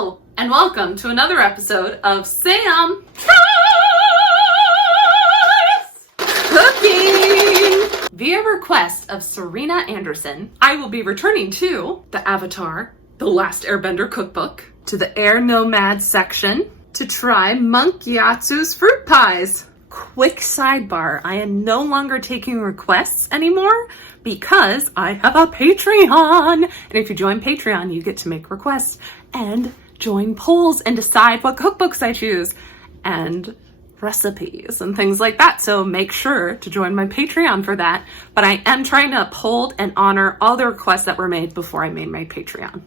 Hello, and welcome to another episode of Sam Cooking! Via request of Serena Anderson, I will be returning to the Avatar The Last Airbender cookbook, to the Air Nomad section, to try Monk Gyatso's fruit pies. Quick sidebar, I am no longer taking requests anymore because I have a Patreon. And if you join Patreon, you get to make requests and join polls and decide what cookbooks I choose and recipes and things like that. So make sure to join my Patreon for that. But I am trying to uphold and honor all the requests that were made before I made my Patreon.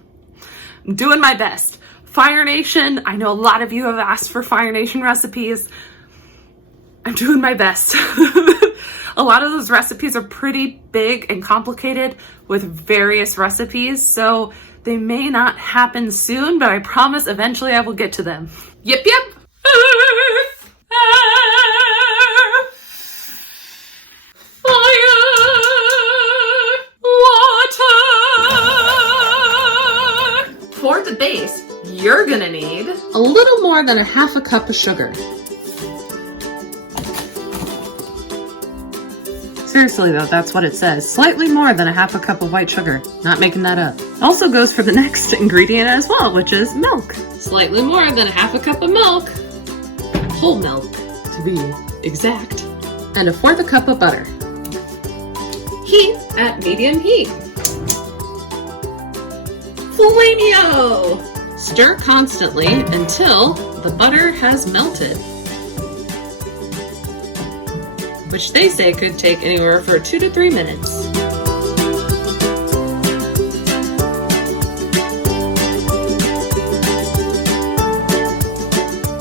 I'm doing my best. Fire Nation, I know a lot of you have asked for Fire Nation recipes. I'm doing my best. A lot of those recipes are pretty big and complicated with various recipes, so they may not happen soon, but I promise eventually I will get to them. Yep. Earth, air, fire, water. For the base, you're gonna need a little more than a half a cup of sugar. Seriously though, that's what it says. Slightly more than a half a cup of white sugar. Not making that up. Also goes for the next ingredient as well, which is milk. Slightly more than a half a cup of milk. Whole milk, to be exact. And a fourth a cup of butter. Heat at medium heat. Flameo! Stir constantly until the butter has melted, which they say could take anywhere for 2 to 3 minutes.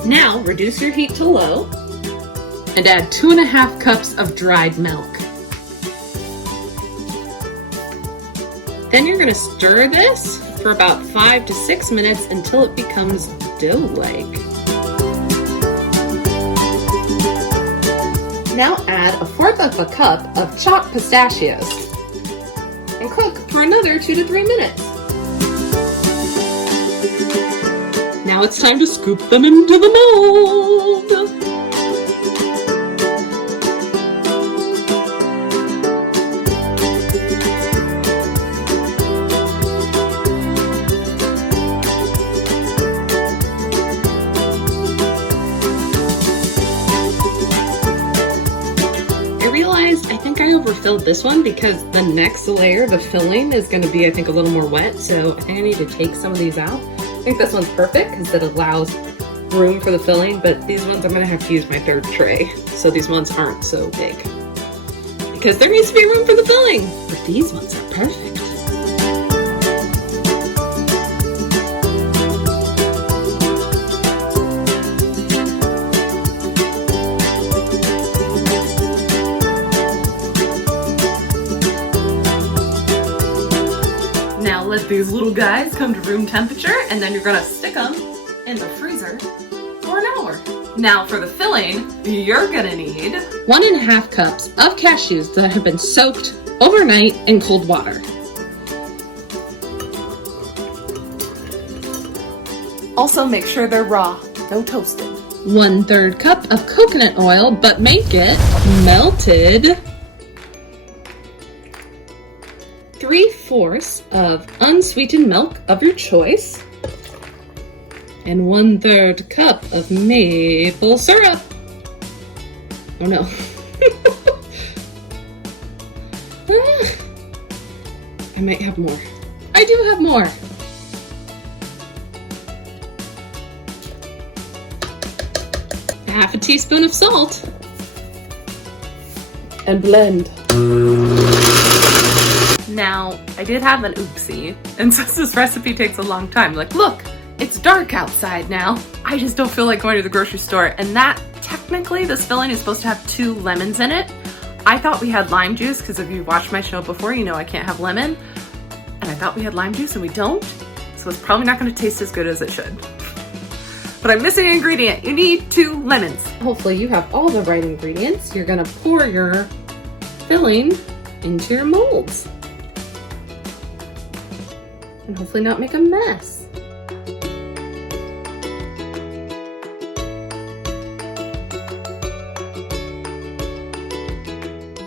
Now reduce your heat to low and add 2.5 cups of dried milk. Then you're gonna stir this for about 5 to 6 minutes until it becomes dough-like. Now add a fourth of a cup of chopped pistachios and cook for another 2 to 3 minutes. Now it's time to scoop them into the mold. I think I overfilled this one because the next layer, the filling, is going to be, I think, a little more wet. So I think I need to take some of these out. I think this one's perfect because it allows room for the filling, but these ones I'm going to have to use my third tray. So these ones aren't so big because there needs to be room for the filling. But these ones are perfect. Now let these little guys come to room temperature, and then you're gonna stick them in the freezer for an hour. Now for the filling, you're gonna need 1.5 cups of cashews that have been soaked overnight in cold water. Also make sure they're raw, no toasted. 1/3 cup of coconut oil, but make it melted. 3/4 of unsweetened milk of your choice, and 1/3 cup of maple syrup. Oh no. I might have more. I do have more. Half a teaspoon of salt. And blend. Now, I did have an oopsie, and since this recipe takes a long time, like, look, it's dark outside now. I just don't feel like going to the grocery store, and that, technically, this filling is supposed to have 2 lemons in it. I thought we had lime juice, because if you've watched my show before, you know I can't have lemon, and I thought we had lime juice, and we don't, so it's probably not going to taste as good as it should. But I'm missing an ingredient. You need 2 lemons. Hopefully you have all the right ingredients. You're gonna pour your filling into your molds. And hopefully not make a mess.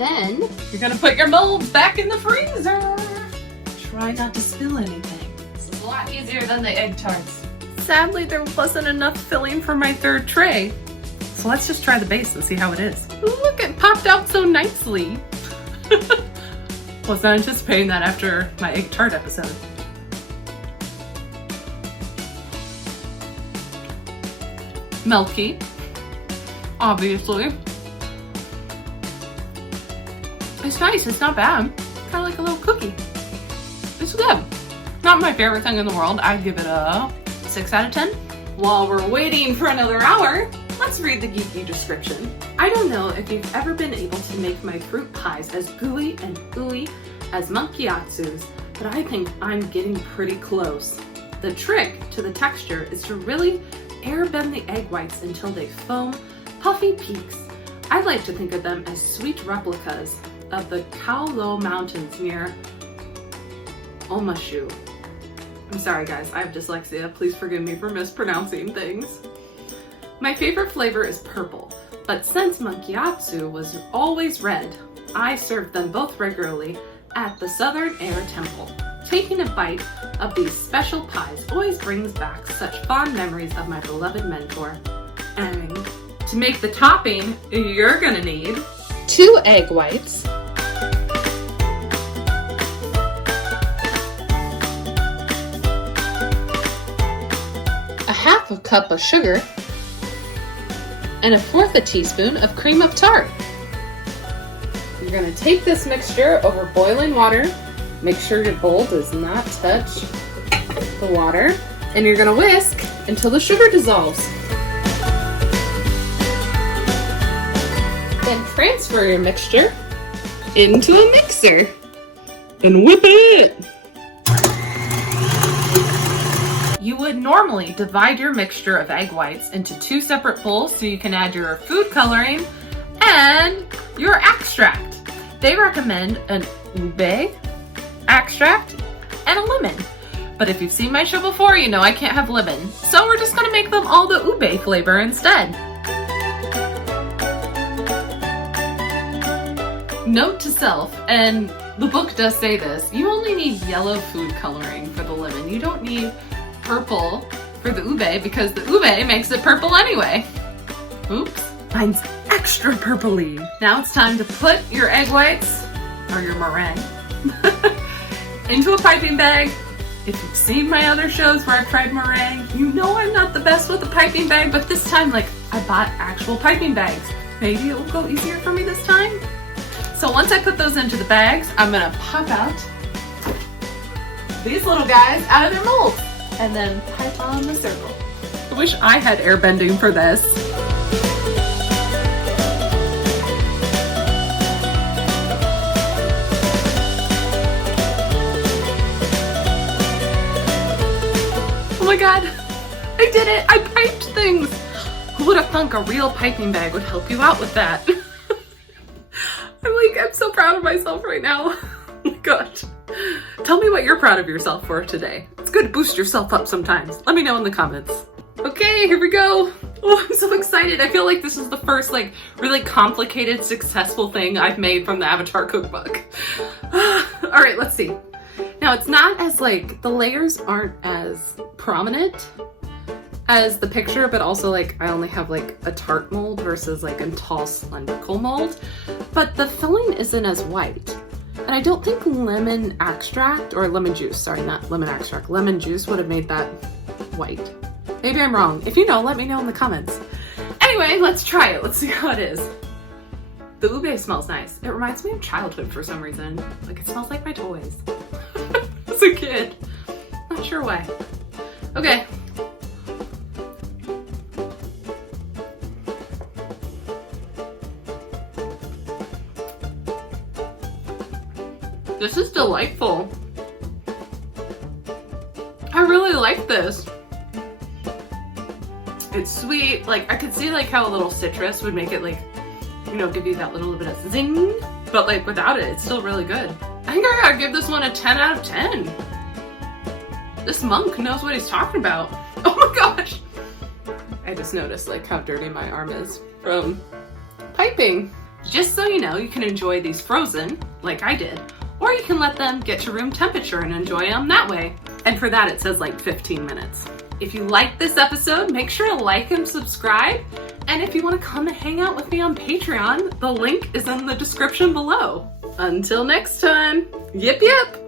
then you're gonna put your molds back in the freezer. Try not to spill anything. This is a lot easier than the egg tarts. Sadly, there wasn't enough filling for my third tray. So let's just try the base and see how it is. Look, it popped out so nicely. Was not anticipating that after my egg tart episode. Milky, obviously. It's nice, it's not bad. Kind of like a little cookie. It's good. Not my favorite thing in the world. I'd give it a 6 out of 10. While we're waiting for another hour, let's read the geeky description. I don't know if you've ever been able to make my fruit pies as gooey and ooey as Gyatso's, but I think I'm getting pretty close. The trick to the texture is to really air bend the egg whites until they foam puffy peaks. I like to think of them as sweet replicas of the Kowloon Mountains near Omashu. I'm sorry guys, I have dyslexia. Please forgive me for mispronouncing things. My favorite flavor is purple, but since Gyatso was always red, I served them both regularly at the Southern Air Temple. Taking a bite of these special pies always brings back such fond memories of my beloved mentor. And to make the topping, you're gonna need 2 egg whites, a half a cup of sugar, and 1/4 teaspoon of cream of tart. You're gonna take this mixture over boiling water. Make sure your bowl does not touch the water, and you're gonna whisk until the sugar dissolves. Then transfer your mixture into a mixer and whip it. You would normally divide your mixture of egg whites into 2 separate bowls so you can add your food coloring and your extract. They recommend an ube extract and a lemon. But if you've seen my show before, you know I can't have lemon. So we're just gonna make them all the ube flavor instead. Note to self, and the book does say this, you only need yellow food coloring for the lemon. You don't need purple for the ube because the ube makes it purple anyway. Oops, mine's extra purpley. Now it's time to put your egg whites, or your meringue, into a piping bag. If you've seen my other shows where I've tried meringue, you know I'm not the best with a piping bag, but this time, I bought actual piping bags. Maybe it will go easier for me this time. So once I put those into the bags, I'm gonna pop out these little guys out of their molds and then pipe on the circle. I wish I had air bending for this. Oh my god, I did it! I piped things! Who would have thunk a real piping bag would help you out with that? I'm so proud of myself right now. Oh my gosh. Tell me what you're proud of yourself for today. It's good to boost yourself up sometimes. Let me know in the comments. Okay, here we go. Oh, I'm so excited. I feel like this is the first really complicated, successful thing I've made from the Avatar cookbook. All right, let's see. Now it's not as the layers aren't as prominent as the picture, but also I only have a tart mold versus a tall cylindrical mold, but the filling isn't as white. And I don't think lemon extract, or lemon juice, sorry, not lemon extract, lemon juice would have made that white. Maybe I'm wrong. If you know, let me know in the comments. Anyway, let's try it. Let's see how it is. The ube smells nice. It reminds me of childhood for some reason. It smells like my toys. As a kid. Not sure why. Okay. This is delightful. I really like this. It's sweet. I could see how a little citrus would make it give you that little bit of zing. But without it, it's still really good. I think I gotta give this one a 10 out of 10. This monk knows what he's talking about. Oh my gosh. I just noticed how dirty my arm is from piping. Just so you know, you can enjoy these frozen, like I did, or you can let them get to room temperature and enjoy them that way. And for that, it says like 15 minutes. If you liked this episode, make sure to like and subscribe. And if you want to come and hang out with me on Patreon, the link is in the description below. Until next time, yip yip!